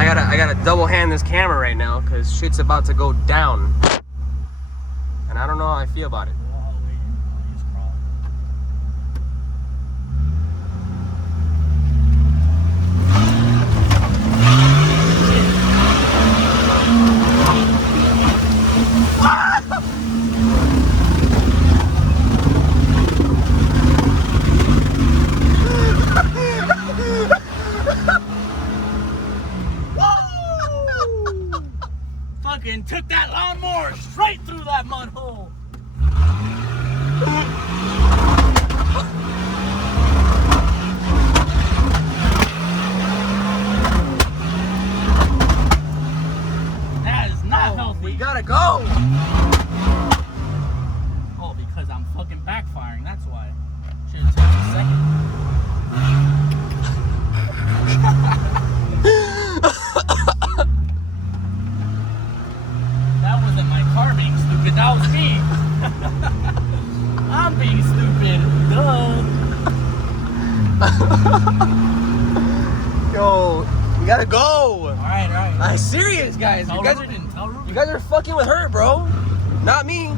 I gotta double hand this camera right now because shit's about to go down. And I don't know how I feel about it. Fucking took that lawnmower straight through that mud hole. That is not healthy. We gotta go. Oh, because I'm fucking backfiring. That's why. Should have taken a second. That wasn't my car being stupid. That was me. I'm being stupid. Duh. Yo, we gotta go. All right. I'm serious, guys. You guys are fucking with her, bro. Not me.